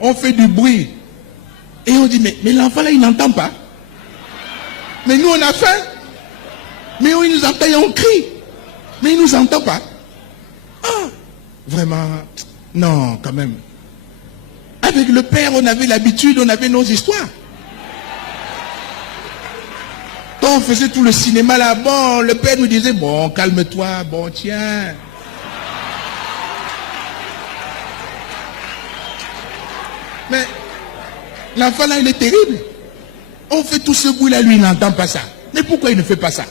on fait du bruit. Et on dit, mais l'enfant là, il n'entend pas. Mais nous, on a faim. Mais il nous entend et on crie. Mais il ne nous entend pas. Ah, vraiment, non, quand même. Avec le père, on avait l'habitude, on avait nos histoires. Quand on faisait tout le cinéma là, bon, le père nous disait, bon, calme-toi, bon, tiens. Mais l'enfant là, il est terrible. On fait tout ce bruit là, lui, il n'entend pas ça. Mais pourquoi il ne fait pas ça?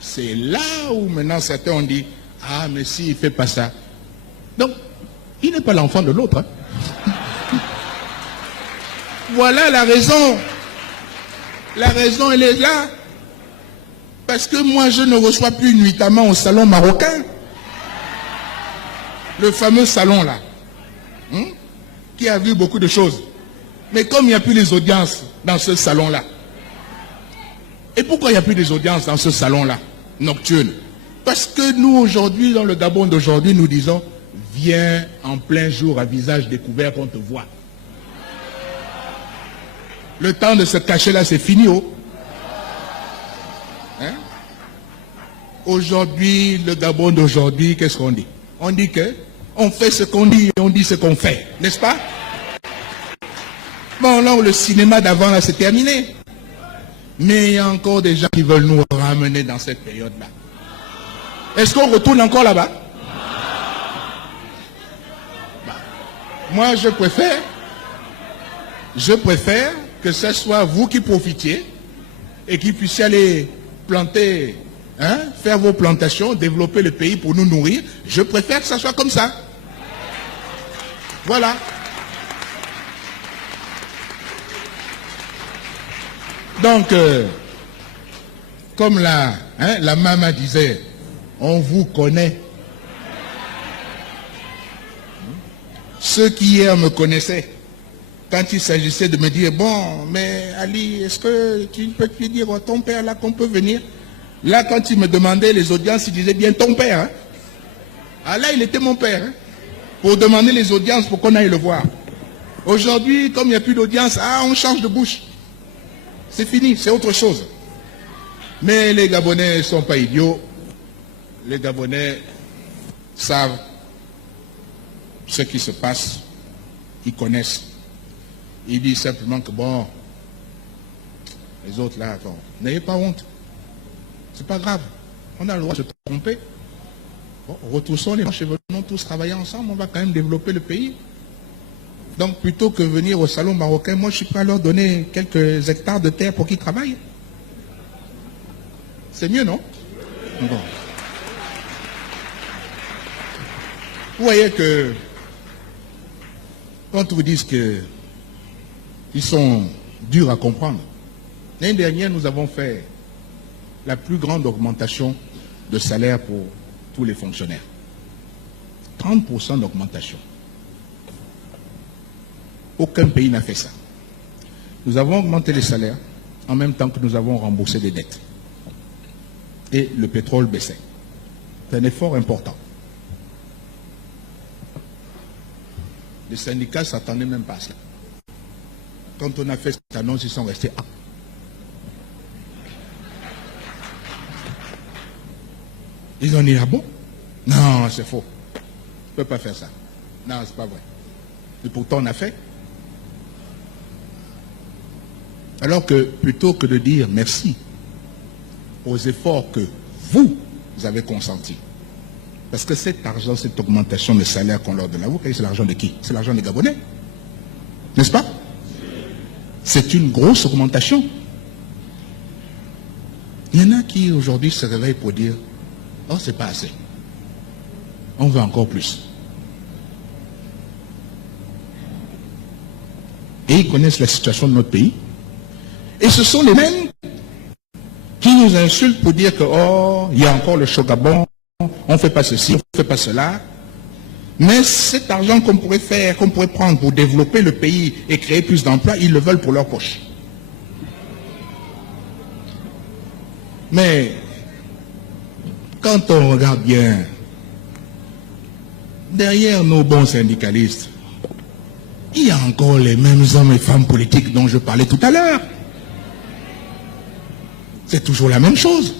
C'est là où maintenant certains ont dit, ah, mais si, il ne fait pas ça. Donc, il n'est pas l'enfant de l'autre. Hein. Voilà la raison. La raison, elle est là. Parce que moi, je ne reçois plus nuitamment au salon marocain. Le fameux salon là. Qui a vu beaucoup de choses. Mais comme il n'y a plus les audiences dans ce salon-là. Et pourquoi il n'y a plus des audiences dans ce salon-là, nocturne? Parce que nous, aujourd'hui, dans le Gabon d'aujourd'hui, nous disons, viens en plein jour à visage découvert qu'on te voit. Le temps de se cacher là, c'est fini, oh. Hein? Aujourd'hui, le Gabon d'aujourd'hui, qu'est-ce qu'on dit? On dit que on fait ce qu'on dit et on dit ce qu'on fait, n'est-ce pas? Bon, là, le cinéma d'avant, là, c'est terminé. Mais il y a encore des gens qui veulent nous ramener dans cette période-là. Est-ce qu'on retourne encore là-bas? Moi, je préfère que ce soit vous qui profitiez et qui puissiez aller planter, hein, faire vos plantations, développer le pays pour nous nourrir. Je préfère que ça soit comme ça. Voilà. Donc, comme la maman disait, on vous connaît. Ceux qui hier me connaissaient, quand il s'agissait de me dire, bon, mais Ali, est-ce que tu peux lui dire à ton père là qu'on peut venir? Là, quand il me demandait les audiences, il disait bien ton père. Hein? Ah là, il était mon père. Hein? Pour demander les audiences pour qu'on aille le voir. Aujourd'hui, comme il n'y a plus d'audience, on change de bouche. C'est fini, c'est autre chose. Mais les Gabonais ne sont pas idiots. Les Gabonais savent ce qui se passe. Ils connaissent. Ils disent simplement que bon, les autres là, bon, n'ayez pas honte. C'est pas grave. On a le droit de se tromper. Bon, retroussons les manches et venons tous travailler ensemble. On va quand même développer le pays. Donc, plutôt que venir au salon marocain, moi, je suis prêt à leur donner quelques hectares de terre pour qu'ils travaillent. C'est mieux, non? Bon. Vous voyez que, quand vous dites qu'ils sont durs à comprendre, l'année dernière, nous avons fait la plus grande augmentation de salaire pour tous les fonctionnaires. 30% d'augmentation. Aucun pays n'a fait ça. Nous avons augmenté les salaires en même temps que nous avons remboursé des dettes. Et le pétrole baissait. C'est un effort important. Les syndicats ne s'attendaient même pas à cela. Quand on a fait cette annonce, ils sont restés à. Ils ont dit, ah bon? Non, c'est faux. On ne peut pas faire ça. Non, c'est pas vrai. Et pourtant, on a fait. Alors que, plutôt que de dire merci aux efforts que vous avez consentis, parce que cet argent, cette augmentation de salaire qu'on leur donne à vous, c'est l'argent de qui? C'est l'argent des Gabonais. N'est-ce pas? C'est une grosse augmentation. Il y en a qui aujourd'hui se réveillent pour dire, oh, c'est pas assez. On veut encore plus. Et ils connaissent la situation de notre pays. Et ce sont les mêmes qui nous insultent pour dire que, oh, il y a encore le Chogabon, on ne fait pas ceci, on ne fait pas cela. Mais cet argent qu'on pourrait faire, qu'on pourrait prendre pour développer le pays et créer plus d'emplois, ils le veulent pour leur poche. Mais quand on regarde bien, derrière nos bons syndicalistes, il y a encore les mêmes hommes et femmes politiques dont je parlais tout à l'heure. C'est toujours la même chose.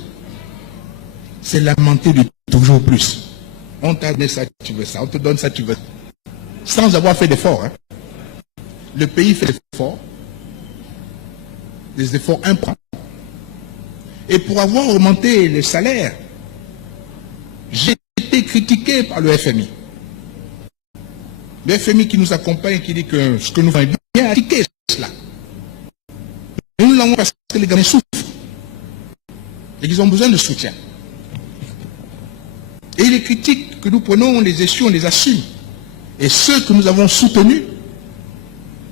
C'est lamenter de toujours plus. On t'a donné ça, tu veux ça. On te donne ça, tu veux ça. Sans avoir fait d'efforts. Hein. Le pays fait des efforts importants. Et pour avoir augmenté les salaires, j'ai été critiqué par le FMI. Le FMI qui nous accompagne, qui dit que ce que nous faisons bien, a critiqué cela. Et nous l'avons parce que les Ghanais souffrent. Et qu'ils ont besoin de soutien. Et les critiques que nous prenons, on les essuie, on les assume. Et ceux que nous avons soutenus,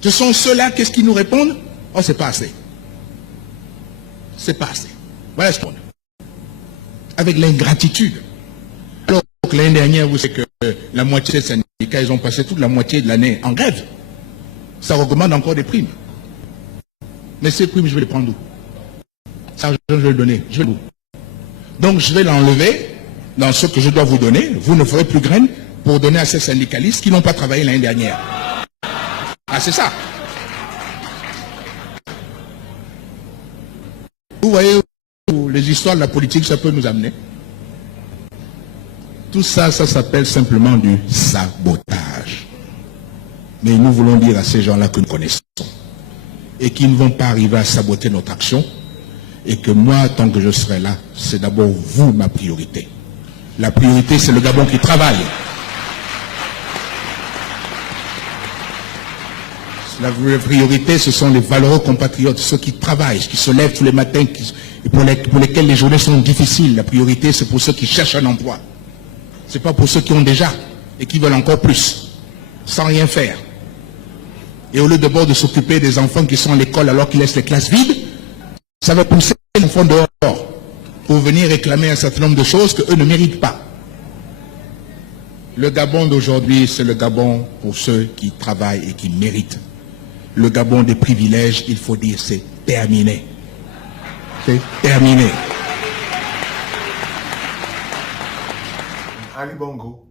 ce sont ceux-là, qu'est-ce qu'ils nous répondent? Oh, c'est pas assez. C'est pas assez. Voilà ce qu'on a. Avec l'ingratitude. Alors que l'année dernière, vous savez que la moitié des syndicats, ils ont passé toute la moitié de l'année en grève. Ça recommande encore des primes. Mais ces primes, je vais les prendre d'où? Ça, je vais le donner. Je vais le... Donc, je vais l'enlever dans ce que je dois vous donner. Vous ne ferez plus graine pour donner à ces syndicalistes qui n'ont pas travaillé l'année dernière. Ah, c'est ça. Vous voyez où les histoires de la politique, ça peut nous amener. Tout ça, ça s'appelle simplement du sabotage. Mais nous voulons dire à ces gens-là que nous connaissons et qui ne vont pas arriver à saboter notre action et que moi, tant que je serai là, c'est d'abord vous ma priorité. La priorité, c'est le Gabon qui travaille. La priorité, ce sont les valeureux compatriotes, ceux qui travaillent, qui se lèvent tous les matins, et pour lesquels les journées sont difficiles. La priorité, c'est pour ceux qui cherchent un emploi. Ce n'est pas pour ceux qui ont déjà et qui veulent encore plus, sans rien faire. Et au lieu d'abord de s'occuper des enfants qui sont à l'école alors qu'ils laissent les classes vides, ça va pousser les enfants dehors pour venir réclamer un certain nombre de choses qu'eux ne méritent pas. Le Gabon d'aujourd'hui, c'est le Gabon pour ceux qui travaillent et qui méritent. Le Gabon des privilèges, il faut dire, c'est terminé. C'est terminé. Ali Bongo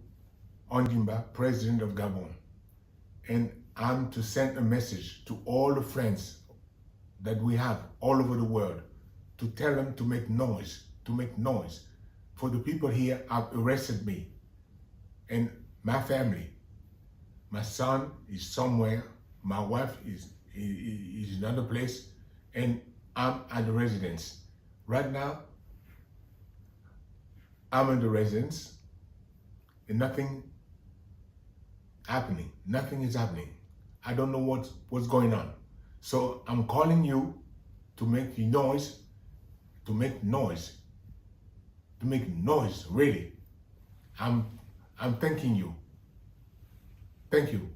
Ondimba, President of Gabon, and I'm to send a message to all the friends that we have all over the world to tell them to make noise, For the people here have arrested me and my family. My son is somewhere, my wife is in another place, and I'm at the residence. Right now, I'm in the residence and nothing happening. Nothing is happening. I don't know what's going on. So I'm calling you to make noise, really. I'm thanking you. Thank you.